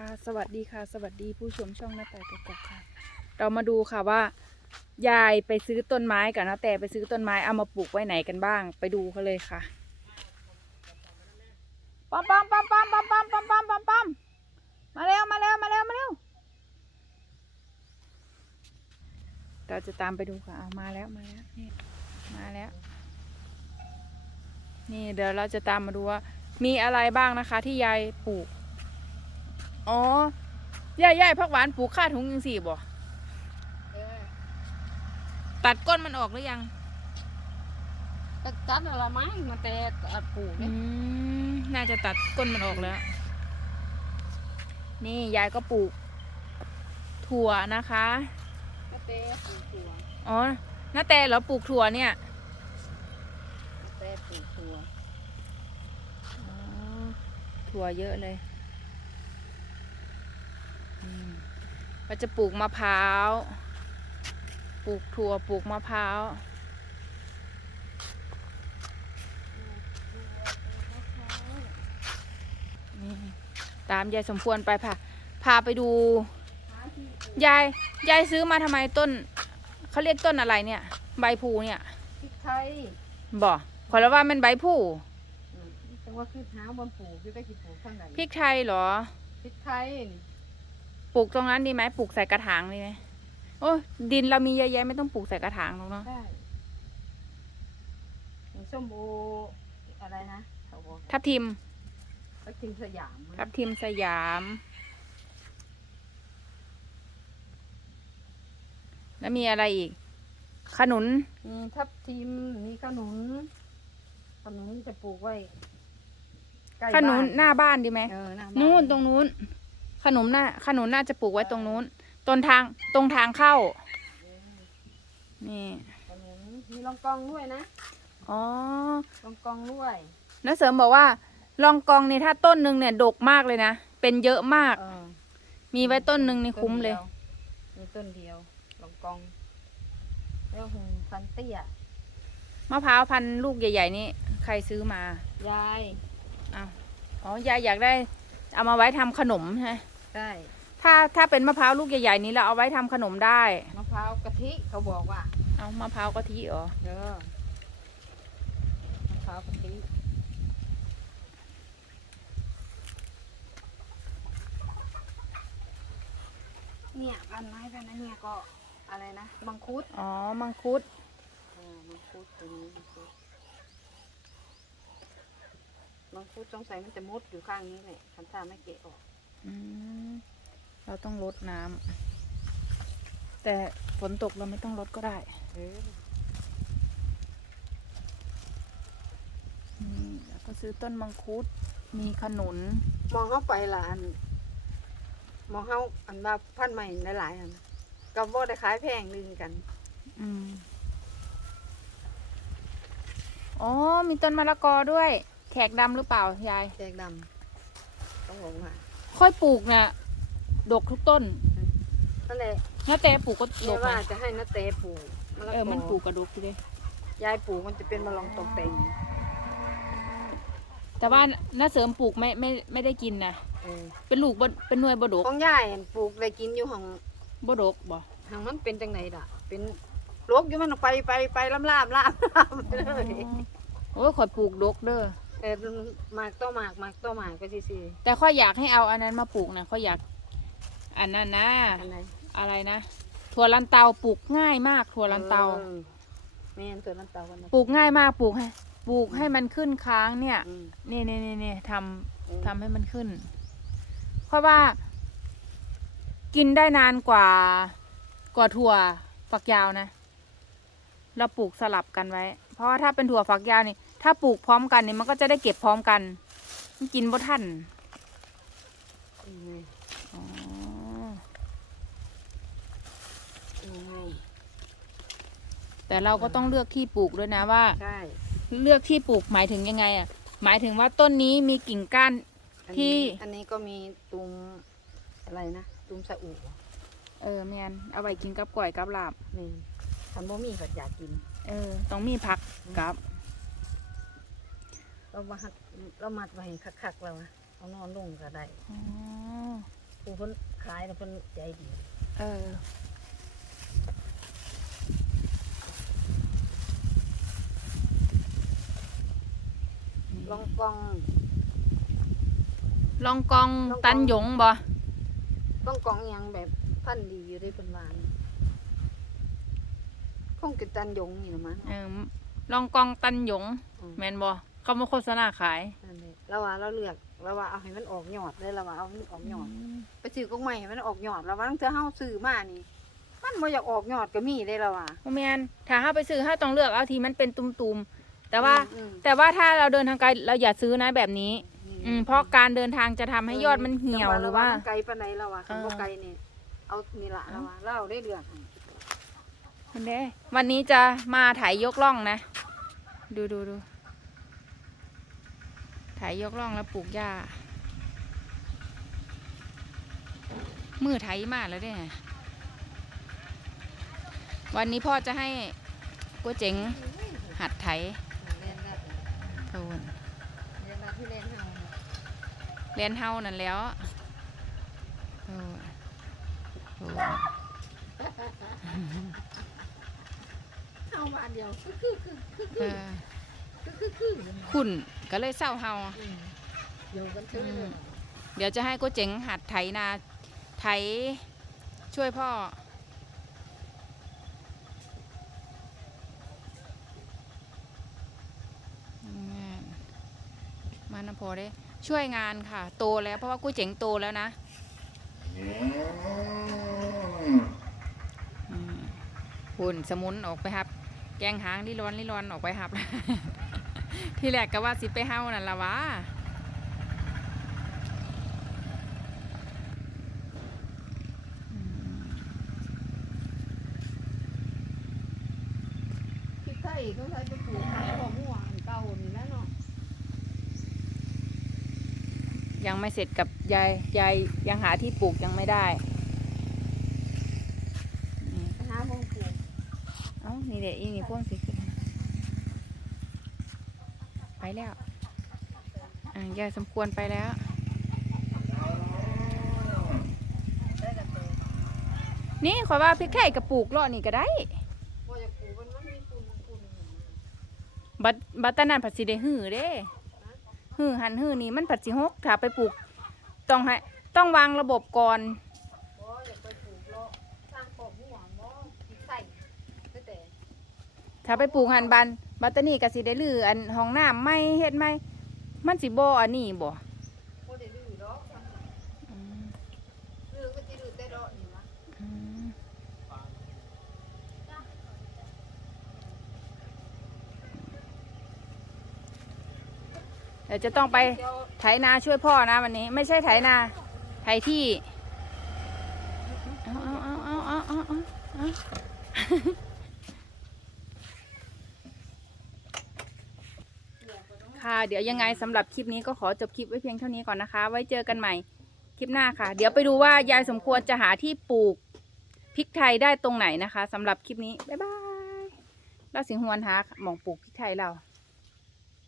ค่ะ สวัสดีค่ะ สวัสดีผู้ชมช่องหน้าแต่กกอกค่ะ เรามาดูค่ะว่า ยายไปซื้อต้นไม้กับน้าแต่ไปซื้อต้นไม้เอามาปลูกไว้ไหนกันบ้าง ไปดูเขาเลยค่ะปั๊มปั๊มปั๊มปั๊มปั๊มปั๊มปั๊มปั๊มปั๊มปั๊มมาเร็วมาเร็วมาเร็วมาเร็วเราจะตามไปดูค่ะเอามาแล้วมาแล้วนี่มาแล้ว นี่เดี๋ยวเราจะตามมาดูว่ามีอะไรบ้างนะคะ ที่ยายปลูก อ๋อยายยายพักหวานปลูกข้าถุงยังสี่บ่เออตัดก้นมันออกหรือยังก็ตัดอะไรไหมมาแต่ตัดปลูกอืเนี่ยมน่าจะตัดก้นมันออกแล้ว นี่ยายก็ปลูก ถั่วนะคะก็แต่ปลูกถั่วอ๋อน้าแต่เหรอปลูกถั่วเนี่ยก็แต่ปลูกถั่ว อ๋อถั่วเยอะเลยอืม เราจะปลูกมะพร้าว ปลูกถั่ว ปลูกมะพร้าว นี่ตามยายสมควรไปค่ะ พาไปดู ยาย ยายซื้อมาทำไมต้น เขาเรียกต้นอะไรเนี่ย ใบพลูเนี่ยพริกไทยบอกขอแล้วว่ามันใบพลูอืมแต่ว่าคือหาบนปลูกคือได้กี่ปลูกข้างในพริกไทยเหรอพริกไทยนี่ ปลูกตรงนั้นดีไหมปลูกใส่กระถางดีไหมโอ้ยดินเรามีเยอะแยะไม่ต้องปลูกใส่กระถางหรอกเนาะได้อย่างส้มโออะไรนะเขาบอกทับทิมก็กินสยามทับทิมสยาม แล้วมีอะไรอีก ขนุนมีทับทิมมีขนุนขนุนจะปลูกไว้ใกล้ขนุนบ้าหน้าบ้านดีไหมเออหน้าบ้า นู้นตรงนู้น ขนมน่าขนุนน่าจะปลูกไว้ตรงนู้นต้นทางตรงทางเข้า นี่ขนุนมีลองกองด้วยนะอ๋อ ลองกองด้วยน้าเสริมบอกว่า ลองกองนี่ถ้าต้นหนึ่งเนี่ยดกมากเลยนะ เป็นเยอะมาก เออมีไว้ต้นหนึ่งนี่คุ้มเลยมีต้นเดียว ลองกอง แล้วหุงพันเตี้ยมะพร้าวพันธุ์ลูกใหญ่ ๆ นี่ ใครซื้อมา ยาย อ้าวอ๋อยายอยากได้ เอามาไว้ทำขนมใช่ไหม ได้ถ้าถ้าเป็นมะพร้าวลูกใหญ่ๆนี้เราเอาไว้ทำขนมได้ มะพร้าวกะทิเขาบอกว่าเอามะพร้าวกะทิเหรอ เด้อมะพร้าวกะทิเนี่ยพันไม้พันนั้นเนี่ยก็อะไรนะมังคุดอ๋อ มังคุด เออมังคุดตัวนี้มังคุดมังคุดสงสัยมันจะมุดอยู่ข้างนี้แหละทำท่าไม่เกะออกอืม เราต้องลดน้ำแต่ฝนตกเราไม่ต้องลดก็ได้เออนี่แล้วก็ซื้อต้นมังคุดมีขนุน มองเข้าไปละอัน มองเข้าอันว่าพันธุ์ใหม่หลายๆอันกับว่าได้ขายแพงดึงกัน อืมอ๋อ มีต้นมะละกอด้วย แขกดำหรือเปล่า ยายแจกดำ ต้องลงค่ะ ค่อยปลูกนะดกทุกต้นนั่นแหละน้าแต่ปลูกก็ดเนี่ยกว่านะจะให้นาเตปลูกะละเออมันปลูกกระดกอยู่เลยยายปลูกมันจะเป็นมะลองตกแต่งแต่ว่าน้าเสริมปลูกไม่ไม่ไม่ได้กินนะเออเป็นลูกบ่เป็นหน่วยบดกของยายปลูกได้กินอยู่ของบดกบ่ทางมันเป็นจังไหนล่ะ เป็นลกอยู่มันไปไปไปล่ำล่ำล่ำล่ำไปเลยโอ้ยข่อยปลูกดกเด้อ เออหมากต้อหมากหมากต้อหมากไปสิสิแต่ข่อยอยากให้เอาอันนั้นมาปลูกนะข่อยอยาก อันนั้นนะอันไหนอะไรนะถั่วลันเตาปลูกง่ายมากถั่วลันเตา ออแม่นตัวลันเตาวันนั้นปลูกง่ายมากปลูกให้ปลูกให้มันขึ้นค้างเนี่ยอืมนี่นี่นี่นี่ทอืมำทำให้มันขึ้น เพราะว่า กินได้นานกว่ากว่าถั่วฝักยาวนะ เราปลูกสลับกันไว้ เพราะว่าถ้าเป็นถั่วฝักยาวนี่ ถ้าปลูกพร้อมกันนี่มันก็จะได้เก็บพร้อมกันมันกินบ่ทันอืมอ๋ออืมแต่เราก็ต้องเลือกที่ปลูกด้วยนะว่าใช่เลือกที่ปลูกหมายถึงยังไงอะ หมายถึงว่าต้นนี้มีกิ่งก้านอันที่ นี้อันนี้ก็มีตุมอะไรนะตุมสะอูเออแมนเอาไว้กินกับก๋วยกับลาบนี่คันบ่มีก็อยากกิน เออ ต้องมีผักกับ เรามาหัดเรามัดไว้ให้คักๆแล้วอะเอานอนลงก็ได้อ๋อเพิ่นขายแล้วเพิ่นใจดีเออ ลองกองลองกองลองกองตันหยงบ่ต้องกองอิหยังแบบพันธุ์ดีอยู่ได้เพิ่นว่านะคงกินตันยงนี่ละมั้ง เออลองกองตันหยงอืม แมนบ่ เขามาโฆษณาขายนั่นแหละเราว่าเราเลือกเราว่าเอาให้มันออกยอดเลยเราว่าเอาให้มันออกยอด ไปซื้อกงใหม่ให้มันออกยอดแล้วว่าตั้งแต่เฮาซื้อมานี่ มันบ่อยากออกยอดก็มีเลยแล้วว่าบ่แมนถ้าเฮาไปซื้อเฮาต้องเลือกเอาที่มันเป็นตุ่มๆ แต่ว่า อืมแต่ว่าถ้าเราเดินทางไกลเราอย่าซื้อนะแบบนี้ อืมอืมเพราะการเดินทางจะทำให้ยอดมันเหี่ยวหรือว่ามันไกลปานใดแล้วว่าคันบ่เออไกลนี่เอานี่ล่ะแล้วว่าเราได้เลือกให้คุณเด้วันนี้จะมาถ่ายยกล่องนะ ดูดูดู ถ่ายยกล่องแล้วปลูกหญ้า มือไถมากแล้วเนี่ยวันนี้พ่อจะให้ก๋วยเจ๋งหัดไถเล่นได้โทนเล่นได้ที่เล่นเฮาเรียนเฮานั่นแล้วโทนโทนเฮาบ้านเดียวคือคือคือคือเออ คือคือคือขุ่นก็เลยเศร้าเฮาอืมอยู่กันเฉยเลยเดี๋ยวจะให้ก๋วยเจ๋งหัดไถนาไถช่วยพ่องานมานะพอได้ ช่วยงานค่ะ โตแล้วเพราะว่าก๋วยเจ๋งโตแล้วนะอืมหุ่นสมุนออกไปครับ แกงหางลิร้อนลิร้อนออกไปครับ ที่แรกก็ว่าสิไปเฮานั่นละวะคิดไทยเขาใช้ไปปลูกขายบ่ม่วงเก่านี่แหล้วเนาะยังไม่เสร็จกับยายยายยังหาที่ปลูกยังไม่ได้นี่ไปหาบ่งปลูกเอ้านี่เด็กอีนี่พ่วงสิขึ้น ไปแล้วยายสมควรไปแล้ว นี่ขอว่าพริกไข่กระปุกรอดนี่ก็ได้ บัตตานันผัดสีเด้หื้อเด้หื้อหันหื้อนี่มันผัดสีหกถ้าไปปลูกต้องให้ต้องวางระบบก่อนถ้าไปปลูกหันบัน บัตตานี่ก็สิได้ลืออันห้องน้ำไม่เฮ็ดไม่มันสิบ่อันนี้บ่บ่ได้ลือดอกอืมลือก็สิลือต่ดอนี่นะเดี๋ยวจะต้องไปไถนาช่วยพ่อนะวันนี้ ไม่ใช่ไถนาไถที่เอาเอาเอาเอาเอาเอา ค่ะ เดี๋ยวยังไงสำหรับคลิปนี้ก็ขอจบคลิปไว้เพียงเท่านี้ก่อนนะคะ ไว้เจอกันใหม่คลิปหน้าค่ะ เดี๋ยวไปดูว่ายายสมควรจะหาที่ปลูกพริกไทยได้ตรงไหนนะคะสำหรับคลิปนี้บ๊ายบายเราสิงหวนหาหมองปลูกพริกไทยเรา